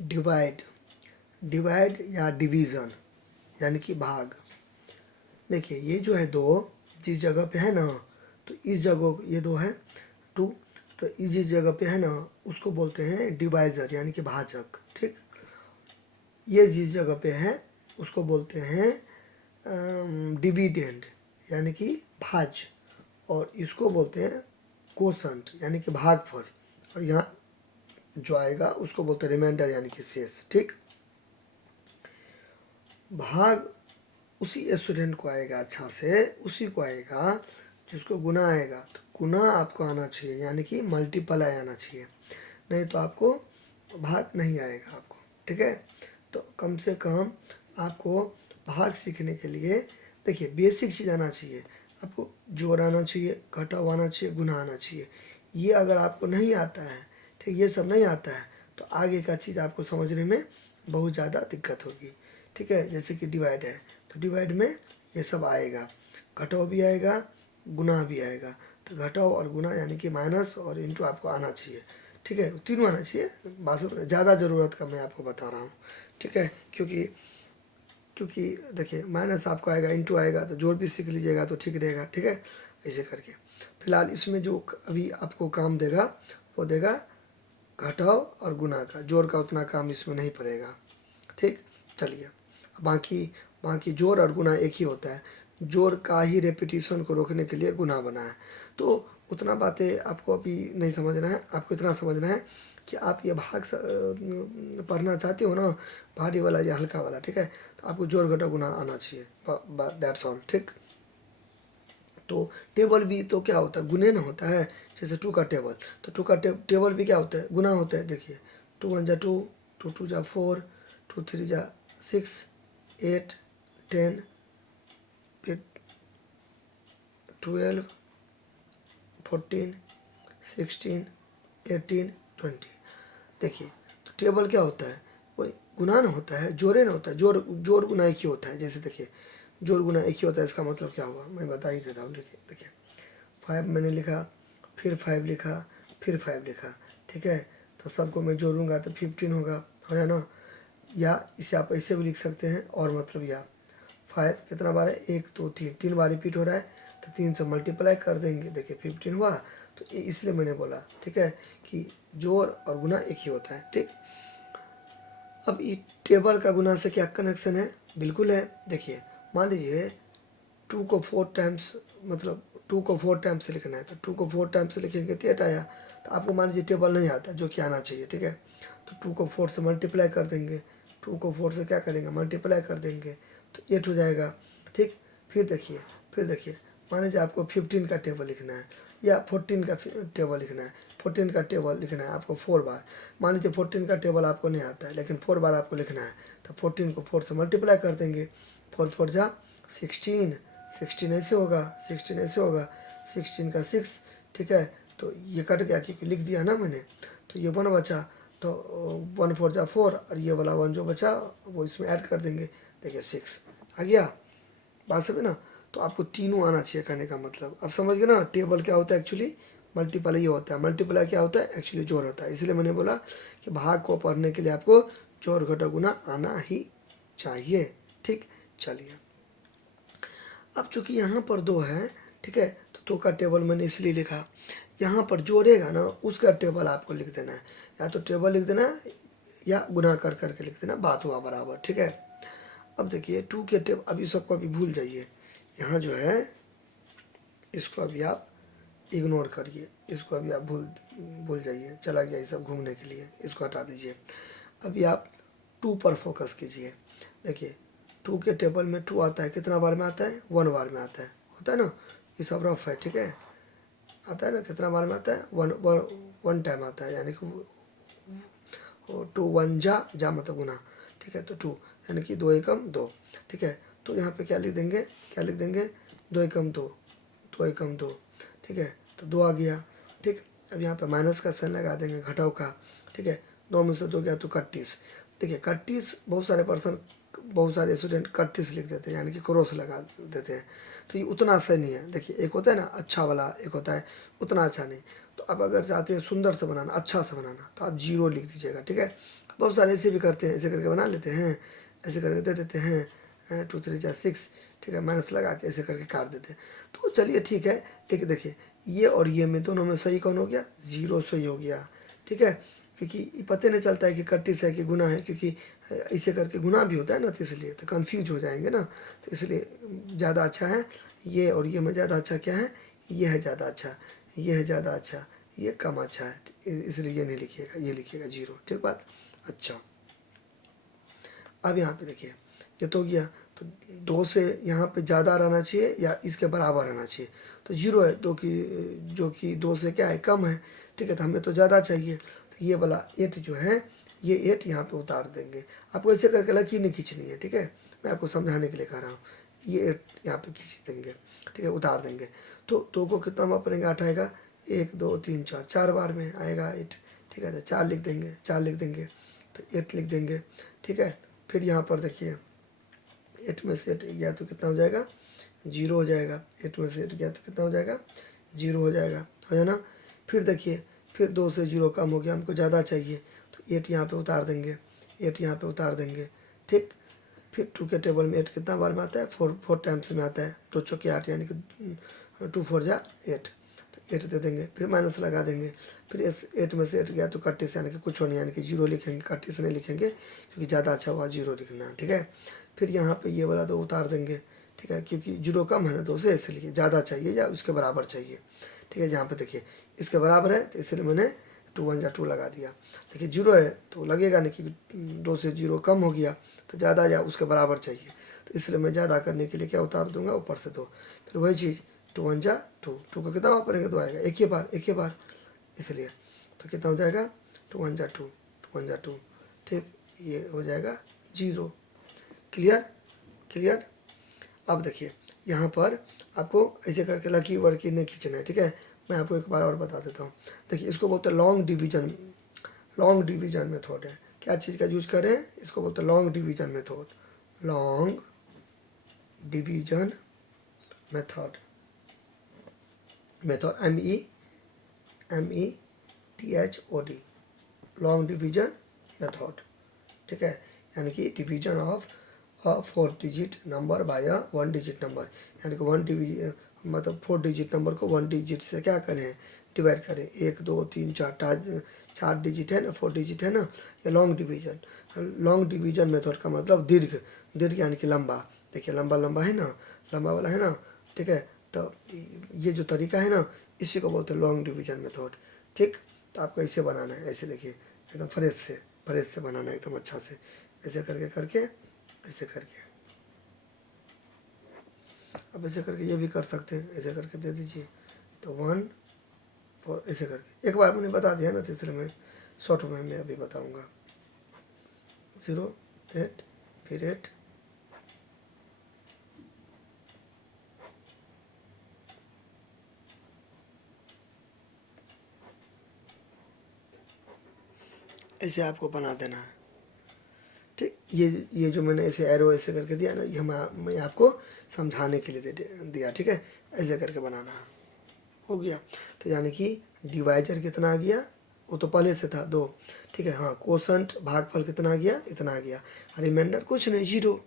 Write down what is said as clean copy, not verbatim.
Divide, divide या division यानी कि भाग। देखिए ये जो है दो जिस जगह पे है ना, तो इस जगह ये दो है टू, तो इस जिस जगह पे है ना उसको बोलते हैं डिवाइज़र यानी कि भाजक। ठीक, ये जिस जगह पे है उसको बोलते हैं डिविडेंड यानी कि भाज, और इसको बोलते हैं कोशंट यानी कि भागफल, और यहाँ जो आएगा उसको बोलते हैं रिमाइंडर यानी कि शेष। ठीक, भाग उसी स्टूडेंट को आएगा अच्छा से, उसी को आएगा जिसको गुना आएगा, तो गुना आपको आना चाहिए यानी कि मल्टीप्लाई आना चाहिए, नहीं तो आपको भाग नहीं आएगा आपको। ठीक है, तो कम से कम आपको भाग सीखने के लिए देखिए बेसिक चीज़ आना चाहिए आपको, जोड़ आना चाहिए, घटाव आना चाहिए, गुना आना चाहिए। ये अगर आपको नहीं आता है, ठीक, ये सब नहीं आता है, तो आगे का चीज़ आपको समझने में बहुत ज़्यादा दिक्कत होगी। ठीक है, जैसे कि डिवाइड है तो डिवाइड में ये सब आएगा, घटाव भी आएगा, गुना भी आएगा। तो घटाव और गुना यानी कि माइनस और इंटू आपको आना चाहिए। ठीक है, तीनों आना चाहिए, बासठ ज़्यादा ज़रूरत का मैं आपको बता रहा हूँ। ठीक है, क्योंकि देखिए माइनस आपको आएगा, इंटू आएगा, तो जोड़ भी सीख लीजिएगा तो ठीक रहेगा। ठीक है, ऐसे करके फिलहाल इसमें जो अभी आपको काम देगा वो देगा घटाव और गुना का, जोड़ का उतना काम इसमें नहीं पड़ेगा। ठीक, चलिए बाकी बाकी जोड़ और गुना एक ही होता है, जोड़ का ही रेपिटेशन को रोकने के लिए गुना बना है। तो उतना बातें आपको अभी नहीं समझना है, आपको इतना समझना है कि आप ये भाग पढ़ना चाहते हो ना, भारी वाला या हल्का वाला। ठीक है, तो आपको जोड़ घटा गुना आना चाहिए, दैट्स ऑल। ठीक, तो टेबल भी तो क्या होता है, गुने ना होता है। जैसे टू का टेबल, तो टू का टेबल भी क्या होता है, गुना होता है। देखिए 2 1 जा 2, 2 2 जा 4, 2 3 जा 6, 8 10 फिर 12 14 16 18 20। देखिए तो टेबल क्या होता है, वही गुना ना होता है, जोड़े ना होता है, जोड़ जोड़ गुना एक ही होता है। जैसे देखिए जोड़ गुना एक ही होता है, इसका मतलब क्या हुआ मैं बता ही देता हूँ। देखिए 5 मैंने लिखा, फिर 5 लिखा, फिर 5 लिखा। ठीक है, तो सबको मैं जोड़ूंगा तो 15 होगा, हो या ना। या इसे आप ऐसे भी लिख सकते हैं, और मतलब या 5 कितना बार है, 1 2 3, 3 बार रिपीट हो रहा है, तो 3 से मल्टीप्लाई कर देंगे। देखिए 15 हुआ, तो इसलिए मैंने बोला ठीक है कि जोड़ और गुना एक ही होता है। ठीक, अब ये टेबल का गुना से क्या कनेक्शन है, बिल्कुल है। देखिए मान लीजिए 2 को 4 टाइम्स, मतलब 2 को 4 टाइम्स से लिखना है, तो 2 को 4 टाइम्स से लिखेंगे तो 8 आया। तो आपको मान लीजिए टेबल नहीं आता जो कि आना चाहिए। ठीक है, तो 2 को 4 से मल्टीप्लाई कर देंगे, 2 को 4 से क्या करेंगे, मल्टीप्लाई कर देंगे, तो 8 हो जाएगा। ठीक, फिर देखिए मान लीजिए आपको 15 का टेबल लिखना है या 14 का टेबल लिखना है, 14 का टेबल लिखना है आपको 4 बार। मान लीजिए 14 का टेबल आपको नहीं आता है, लेकिन 4 बार आपको लिखना है, तो 14 को 4 से मल्टीप्लाई कर देंगे, 4 4 जा 16, 16 ऐसे होगा, 16 ऐसे होगा, 16 का 6। ठीक है, तो ये कट गया क्योंकि लिख दिया ना मैंने, तो ये 1 बचा, तो 1 4 जा 4, और ये वाला 1 जो बचा वो इसमें ऐड कर देंगे। देखिए 6 आ गया, बात समझे ना। तो आपको तीनों आना चाहिए, कहने का मतलब अब समझ गए ना। टेबल क्या होता है एक्चुअली, मल्टीप्लाई ये होता है, मल्टीप्लाई क्या होता है एक्चुअली जोड़ होता है। इसलिए मैंने बोला कि भाग को पढ़ने के लिए आपको जोड़ घटा गुना आना ही चाहिए। ठीक, चलिए अब चूंकि यहाँ पर 2 है, ठीक है, तो 2 का टेबल मैंने इसलिए लिखा। यहाँ पर जोड़ेगा ना उसका टेबल आपको लिख देना है, या तो टेबल लिख देना या गुना कर करके लिख देना, बात हुआ बराबर। ठीक है, अब देखिए 2 के टेबल, अभी सबको अभी भूल जाइए, यहाँ जो है इसको अभी आप इग्नोर करिए, इसको अभी आप भूल जाइए, चला गया ये सब घूमने के लिए, इसको हटा दीजिए। अभी आप 2 पर फोकस कीजिए। देखिए 2 के टेबल में 2 आता है, कितना बार में आता है, 1 बार में आता है, होता है ना। ये सब रफ है, ठीक है, आता है ना, कितना बार में आता है, 1 टाइम आता है, यानी कि 2 1 जा मतलब गुना। ठीक है, तो 2 यानी कि 2 एकम 2। ठीक है, तो यहाँ पे क्या लिख देंगे, 2 एकम 2, 2 एकम 2। ठीक है, तो 2 आ गया। ठीक, अब यहाँ पे माइनस का साइन लगा देंगे घटाव का। ठीक है, 2 में से 2 गया तो 31। देखिए 31 बहुत सारे स्टूडेंट 31 लिख देते हैं, यानी कि क्रॉस लगा देते हैं, तो ये उतना सही नहीं है। देखिए एक होता है ना अच्छा वाला, एक होता है उतना अच्छा नहीं। तो अब अगर चाहते हैं सुंदर से बनाना, अच्छा से बनाना, तो आप 0 लिख दीजिएगा। ठीक है, बहुत सारे ऐसे भी करते हैं, ऐसे करके बना लेते हैं, ऐसे करके दे देते हैं 2 3 4 6, ठीक है, माइनस लगा के ऐसे करके काट देते हैं। तो चलिए ठीक है, लेकिन देखिए ये और ये में दोनों में सही कौन हो गया, 0 सही हो गया, ठीक है, क्योंकि ये पता नहीं चलता है कि कट्टिस है कि गुना है, क्योंकि ऐसे करके गुना भी होता है ना, तो इसलिए तो कन्फ्यूज हो जाएंगे ना, तो इसलिए ज़्यादा अच्छा है ये, और ये में ज़्यादा अच्छा क्या है, ये है ज़्यादा अच्छा, ये है ज़्यादा अच्छा, ये कम अच्छा है, इसलिए ये नहीं लिखिएगा, ये लिखिएगा 0, ठीक बात। अच्छा अब यहाँ पे देखिए ये तो हो गया, तो 2 से यहाँ पे ज़्यादा रहना चाहिए या इसके बराबर रहना चाहिए, तो 0 है, जो कि 2 से क्या है, कम है, ठीक है, तो हमें तो ज़्यादा चाहिए, तो ये वाला 8 जो है, ये 8 यहाँ पे उतार देंगे। आपको ऐसे करके लकीर नहीं खींचनी है, ठीक है, मैं आपको समझाने के लिए कह रहा हूँ, ये 8 यहाँ पे खींच देंगे, ठीक है, उतार देंगे, तो 2 को कितना बार पड़ेंगे, 8 आएगा, 1 2 3 4, 4 बार में आएगा 8, ठीक है, तो 4 लिख देंगे, 4 लिख देंगे, तो 8 लिख देंगे, ठीक है। फिर यहाँ पर देखिए 8 में से 8 गया तो कितना हो जाएगा, 0 हो जाएगा, 8 में से 8 गया तो कितना हो जाएगा, 0 हो जाएगा, हो जाए ना। फिर देखिए फिर 2 से 0 कम हो गया, हमको ज़्यादा चाहिए, तो 8 यहाँ पे उतार देंगे, 8 यहाँ पे उतार देंगे, ठीक। फिर 2 के टेबल में 8 कितना बार में आता है, 4 टाइम्स में आता है, 2 चौके 8 यानी कि 2 4 जा 8, तो 8 दे देंगे, फिर माइनस लगा देंगे, फिर इस 8 में से 8 गया तो कट्टे से यानी कि कुछ नहीं, यानी कि 0 लिखेंगे, कट्टे से नहीं लिखेंगे क्योंकि ज़्यादा अच्छा हुआ 0 लिखना, ठीक है। फिर यहाँ पे ये वाला तो उतार देंगे, ठीक है, क्योंकि 0 कम है ना 2 से, इसलिए ज़्यादा चाहिए या उसके बराबर चाहिए, ठीक है। यहाँ पे देखिए इसके बराबर है, तो इसलिए मैंने 2 1 जा 2 लगा दिया। देखिए 0 है तो लगेगा नहीं कि 2 से 0 कम हो गया, तो ज़्यादा या उसके बराबर चाहिए, तो इसलिए मैं ज़्यादा करने के लिए क्या उतार दूंगा, ऊपर से 2, फिर वही चीज़ 2 1 जा 2, 2 का कितना बार पड़ेगा, 2 आएगा, एक ही बार, इसलिए तो कितना हो जाएगा, 2 1 जा 2, 2 1 जा 2, ठीक, ये हो जाएगा 0। Clear clear. अब देखिए यहाँ पर आपको ऐसे करके लकीर वड़कीर नहीं खींचना है, ठीक है। मैं आपको एक बार और बता देता हूँ, देखिए इसको बोलते हैं लॉन्ग डिवीजन मेथड है। क्या चीज़ का यूज करें, इसको बोलते हैं long division method, long division method, METHOD, long division method, ठीक है, यानी कि division of 4 digit number by 1 digit number, यानी कि 1 मतलब 4 डिजिट नंबर को 1 डिजिट से क्या करें, डिवाइड करें, 1 2 3 4 डिजिट है ना, 4 डिजिट है ना, ये लॉन्ग डिवीजन मेथड का मतलब दीर्घ यानी कि लंबा। देखिए लंबा है ना, लंबा वाला है ना, ठीक है, तो ये जो तरीका है ना, इसी को बोलते हैं लॉन्ग डिवीजन मेथड, ठीक। तो आपको ऐसे बनाना है, ऐसे देखिए एकदम फ्रेश से बनाना है, एकदम अच्छा से, ऐसे करके ऐसे करके, अब ऐसे करके ये भी कर सकते हैं, ऐसे करके दे दीजिए, तो 1 4 ऐसे करके, एक बार मैंने बता दिया ना, तीसरे में शॉर्ट में मैं अभी बताऊंगा, 0 8 फिर 8, ऐसे आपको बना देना है, ठीक। ये जो मैंने ऐसे एरो ऐसे करके दिया ना, ये मैं आपको समझाने के लिए दिया, ठीक है, ऐसे करके बनाना हो गया। तो यानी कि डिवाइजर कितना आ गया, वो तो पहले से था 2, ठीक है, हाँ, कोशंट भागफल कितना आ गया, इतना आ गया, रिमाइंडर कुछ नहीं, 0।